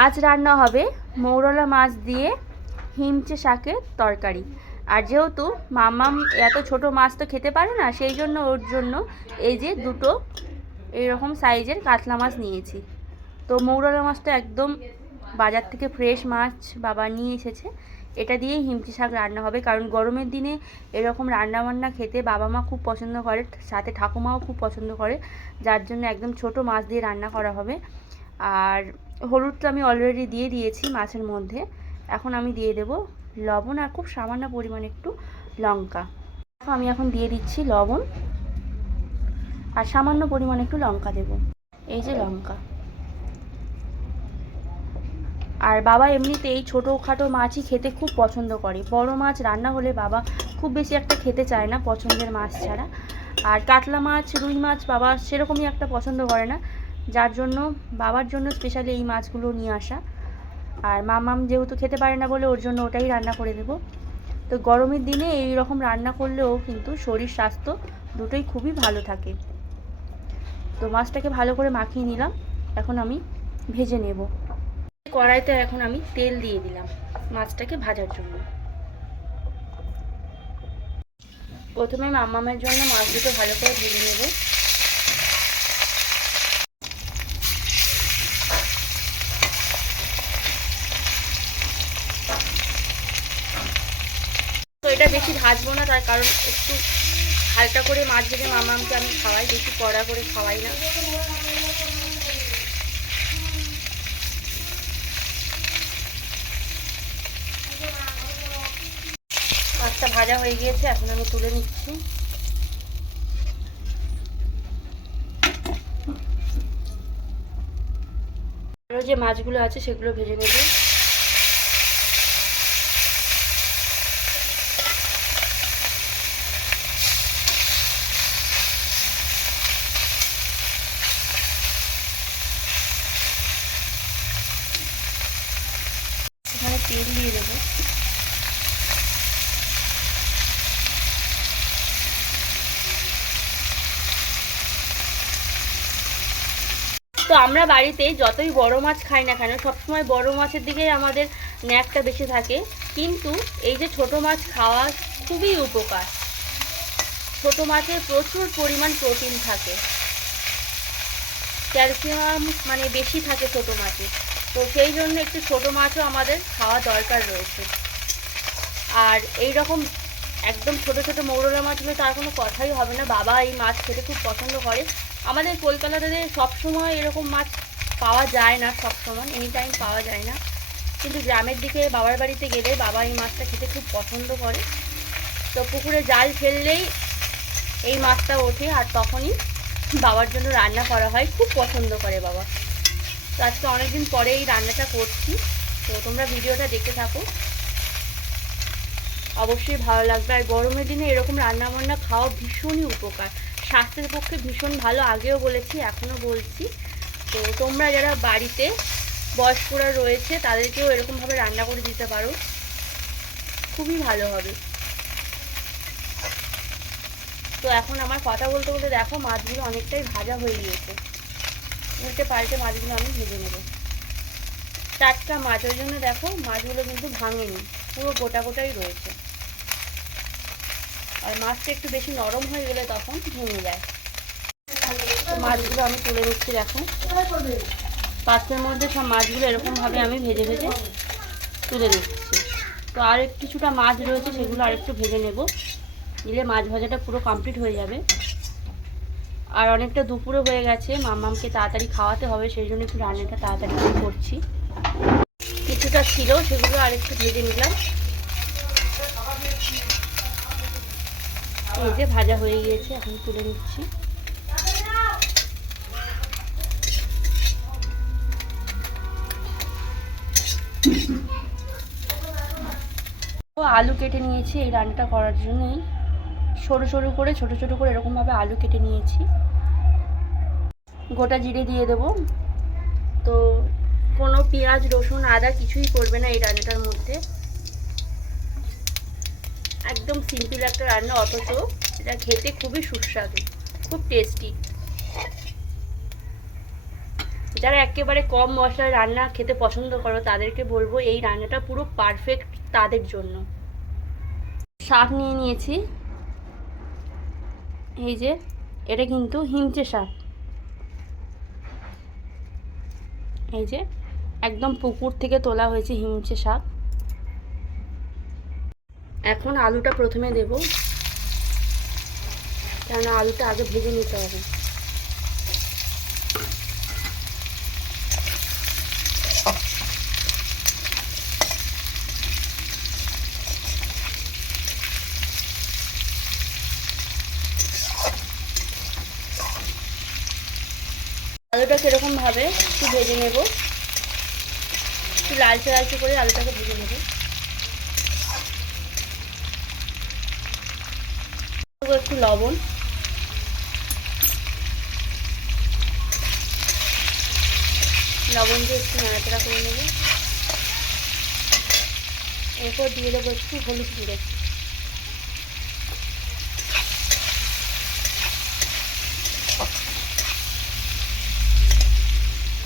আজ রান্না হবে মৌরলা মাছ দিয়ে হিমচে শাকের তরকারি। আর যেহেতু মামাম এত ছোট মাছ তো খেতে পারে না, সেই জন্য ওর জন্য এই যে দুটো এইরকম সাইজের কাতলা মাছ নিয়েছি। তো মৌরলা মাছটা একদম বাজার থেকে ফ্রেশ মাছ বাবা নিয়ে এসেছে। এটা দিয়েই হিমচে শাক রান্না হবে, কারণ গরমের দিনে এরকম রান্নাবান্না খেতে বাবা মা খুব পছন্দ করে, সাথে ঠাকুমাও খুব পছন্দ করে, যার জন্য একদম ছোট মাছ দিয়ে রান্না করা হবে। আর হলুদ তো আমি অলরেডি দিয়ে দিয়েছি মাছের মধ্যে, এখন আমি দিয়ে দেব লবণ আর খুব সামান্য পরিমাণে একটু লঙ্কা। আমি এখন দিয়ে দিচ্ছি লবণ আর সামান্য পরিমাণে একটু লঙ্কা দেব, এই যে লঙ্কা। আর বাবা এমনিতেই ছোটোখাটো মাছই খেতে খুব পছন্দ করে, বড় মাছ রান্না হলে বাবা খুব বেশি একটা খেতে চায় না পছন্দের মাছ ছাড়া। আর কাতলা মাছ, রুই মাছ বাবা সেরকমই একটা পছন্দ করে না, যার জন্য বাবার জন্য স্পেশালি এই মাছগুলো নিয়ে আসা। আর মামাম যেহেতু খেতে পারে না বলে ওর জন্য ওটাই রান্না করে দেব। তো গরমের দিনে এই রকম রান্না করলেও কিন্তু শরীর স্বাস্থ্য দুটোই খুবই ভালো থাকে। তো মাছটাকে ভালো করে মাখিয়ে নিলাম, এখন আমি ভেজে নেব। কড়াইতে এখন আমি তেল দিয়ে দিলাম মাছটাকে ভাজার জন্য। প্রথমে মামামের জন্য মাছ দুটো ভালো করে ভেজে নেব। তো এটা বেশি ভাজবো না, তার কারণ একটু হালকা করে মাছ ভেজে মামামকে আমি খাওয়াই, বেশি কড়া করে খাওয়াই না। মাছটা ভাজা হয়ে গিয়েছে, এখন আমি তুলে নিচ্ছি। আরও যে মাছগুলো আছে সেগুলো ভেজে নেব। এখানে তেল দিয়ে দেবো। তো আমরা বাড়িতে যতই বড় মাছ খাই না কেন, সবসময় বড় মাছের দিকেই আমাদের ন্যাকটা বেশি থাকে, কিন্তু এই যে ছোট মাছ খাওয়া খুবই উপকার। ছোট মাছে প্রচুর পরিমাণ প্রোটিন থাকে, ক্যালসিয়াম মানে বেশি থাকে ছোট মাছে। তো সেই জন্য একটু ছোট মাছও আমাদের খাওয়া দরকার রয়েছে। আর এই রকম একদম ছোট ছোট মৌরলা মাছগুলো তার কোনো কথাই হবে না, বাবা এই মাছ খেতে খুব পছন্দ করে। আমাদের কলকাতাতে সবসময় এরকম মাছ পাওয়া যায় না, সবসময় এনি টাইম পাওয়া যায় না, কিন্তু গ্রামের দিকে বাবার বাড়িতে গেলে বাবা এই মাছটা খেতে খুব পছন্দ করে। তো পুকুরে জাল ফেললেই এই মাছটা ওঠে, আর তখনই বাবার জন্য রান্না করা হয়, খুব পছন্দ করে বাবা। তো আজকে অনেকদিন পরে এই রান্নাটা করছি, তো তোমরা ভিডিওটা দেখতে থাকো, অবশ্যই ভালো লাগবে। আর গরমের দিনে এরকম রান্নাবান্না খাওয়া ভীষণই উপকার, স্বাস্থ্যের পক্ষে ভীষণ ভালো, আগেও বলেছি এখনও বলছি। তো তোমরা যারা বাড়িতে বয়স্করা রয়েছে তাদেরকেও এরকমভাবে রান্না করে দিতে পারো, খুবই ভালো হবে। তো এখন আমার কথা বলতে বলতে দেখো মাছগুলো অনেকটাই ভাজা হয়ে গিয়েছে, উল্টে পাল্টে মাছগুলো আমি ভেজে নেব। টাটকা মাছ, ওই জন্য দেখো মাছগুলো কিন্তু ভাঙেনি, পুরো গোটা গোটাই রয়েছে। আর মাছটা একটু বেশি নরম হয়ে গেলে তখন ভেঙে যায়। মাছগুলো আমি তুলে নিচ্ছি, দেখো পাত্রের মধ্যে সব মাছগুলো এরকমভাবে আমি ভেজে ভেজে তুলে নিচ্ছি। তো আর কিছুটা মাছ রয়েছে, সেগুলো আরেকটু ভেজে নেব, নিলে মাছ ভাজাটা পুরো কমপ্লিট হয়ে যাবে। আর অনেকটা দুপুরে হয়ে গেছে, মামামকে তাড়াতাড়ি খাওয়াতে হবে, সেই জন্য একটু রান্নাটা তাড়াতাড়ি করছি। কিছুটা ছিল সেগুলো আরেকটু ভেজে নিলাম, এই যে ভাজা হয়ে গিয়েছে, এখন তুলে নিচ্ছি। আলু কেটে নিয়েছি এই রান্নাটা করার জন্যই, সরু সরু করে ছোট ছোট করে এরকমভাবে আলু কেটে নিয়েছি। গোটা জিরে দিয়ে দেব। তো কোনো পেঁয়াজ রসুন আদা কিছুই করবে না এই রান্নাটার মধ্যে, একদম সিম্পল একটা রান্না, অথচ এটা খেতে খুবই সুস্বাদু, খুব টেস্টি। যারা একেবারে কম মশলার রান্না খেতে পছন্দ করো তাদেরকে বলবো এই রান্নাটা পুরো পারফেক্ট তাদের জন্য। শাক নিয়ে নিয়েছি, এই যে এটা কিন্তু হিমচে শাক, এই যে একদম পুকুর থেকে তোলা হয়েছে হিমচে শাক। এখন আলুটা প্রথমে দেব, কেননা আলুটা আগে ভেজে নিতে হবে। আলুটা সেরকমভাবে একটু ভেজে নেব, একটু লালচে লালচে করে আলুটাকে ভেজে নেব। একটু লবণ, লবণ দিয়ে একটু নাড়াচাড়া করে নেব। এরপর দিয়ে দেবো একটু হলুদ গুঁড়ো,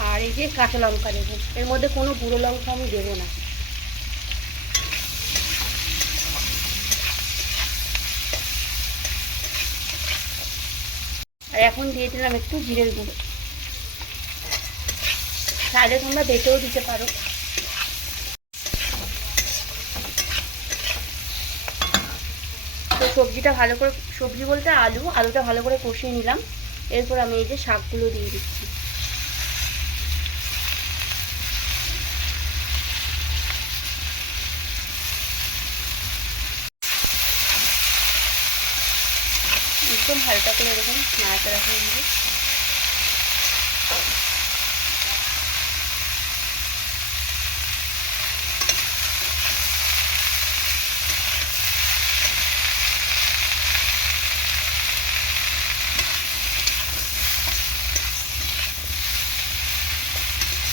আর এই যে কাঁচা লঙ্কা দেবো। এর মধ্যে কোনো গুঁড়ো লঙ্কা আমি দেবো না। আর এখন দিয়ে দিলাম একটু জিরের গুঁড়ো, চাইলে তোমরা বেটেও দিতে পারো। তো সবজিটা ভালো করে, সবজি বলতে আলুটা ভালো করে কষিয়ে নিলাম। এরপর আমি এই যে শাকগুলো দিয়ে দিচ্ছি। একদম হালকা করে এরকম নাড়াচাড়া করে নেব।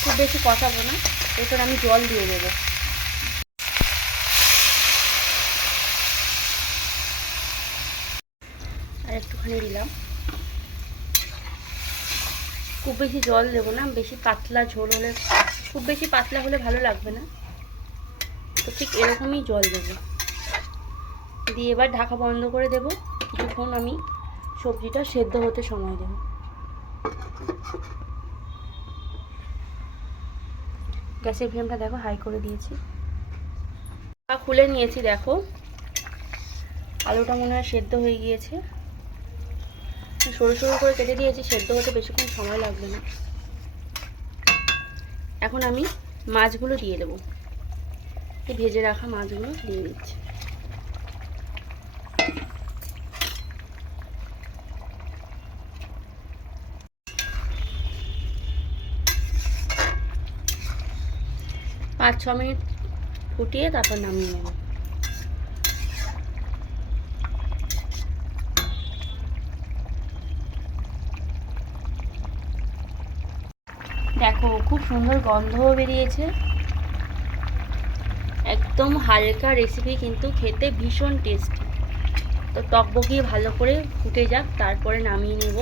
খুব বেশি কষাবো না, এরপর আমি জল দিয়ে দেবো। আর একটুখানি দিলাম, খুব বেশি জল দেবো না, বেশি পাতলা ঝোল হলে, খুব বেশি পাতলা হলে ভালো লাগবে না, তো ঠিক এরকমই জল দেবো। দিয়ে এবার ঢাকা বন্ধ করে দেবো, কিছুক্ষণ আমি সবজিটা সেদ্ধ হতে সময় দেবো। গ্যাসের ফ্লেমটা দেখো হাই করে দিয়েছি। খুলে নিয়েছি, দেখো আলুটা মনে হয় সেদ্ধ হয়ে গিয়েছে। সরু সরু করে কেটে দিয়েছি, সেদ্ধ হতে বেশিক্ষণ সময় লাগবে না। এখন আমি মাছগুলো দিয়ে দেবো, এই ভেজে রাখা মাছগুলো দিয়ে দিচ্ছি। পাঁচ ছ মিনিট ফুটিয়ে তারপর নামিয়ে নেব। দেখো খুব সুন্দর গন্ধও বেরিয়েছে, একদম হালকা রেসিপি কিন্তু খেতে ভীষণ টেস্টি। তো টকবগিয়ে ভালো করে ফুটে যাক, তারপরে নামিয়ে নেব।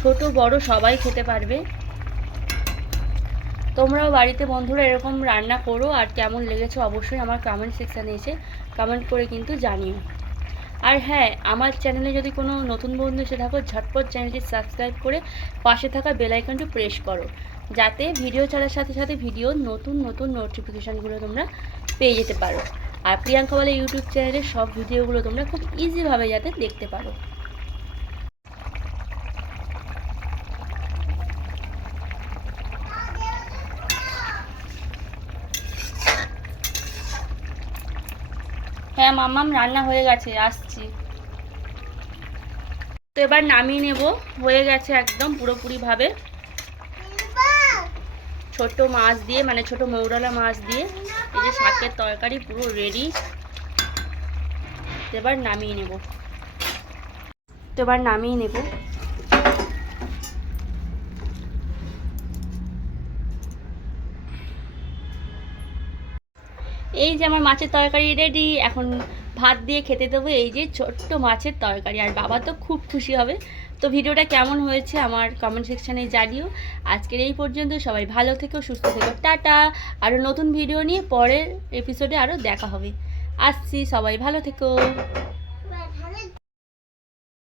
ছোট বড় সবাই খেতে পারবে। তোমরাও বাড়িতে বন্ধুরা এরকম রান্না করো, আর কেমন লেগেছে অবশ্যই আমার কমেন্ট সেকশানে এসে কমেন্ট করে কিন্তু জানিও। আর হ্যাঁ, আমার চ্যানেলে যদি কোনো নতুন বন্ধু এসে থাকো, ঝটপট চ্যানেলটি সাবস্ক্রাইব করে পাশে থাকা বেল আইকনটি প্রেস করো, যাতে ভিডিও ছাড়ার সাথে সাথে ভিডিওর নতুন নতুন নোটিফিকেশানগুলো তোমরা পেয়ে যেতে পারো। আর প্রিয়াঙ্কা বলে ইউটিউব চ্যানেলের সব ভিডিওগুলো তোমরা খুব ইজিভাবে যাতে দেখতে পারো। হ্যাঁ মাম্মাম, রান্না হয়ে গেছে, আসছি। তো এবার নামিয়ে নেব, হয়ে গেছে একদম পুরোপুরিভাবে। ছোট মাছ দিয়ে, মানে ছোট মৌরলা মাছ দিয়ে এই যে শাকের তরকারি পুরো রেডি। এবার নামিয়ে নেব, এই যে আমার মাছের তরকারি রেডি। এখন ভাত দিয়ে খেতে দেবো এই যে ছোট্ট মাছের তরকারি, আর বাবা তো খুব খুশি হবে। তো ভিডিওটা কেমন হয়েছে আমার কমেন্ট সেকশানে জানিও। আজকের এই পর্যন্ত, সবাই ভালো থেকো, সুস্থ থেকো, টাটা। আরও নতুন ভিডিও নিয়ে পরের এপিসোডে আরও দেখা হবে। আসছি, সবাই ভালো থেকো।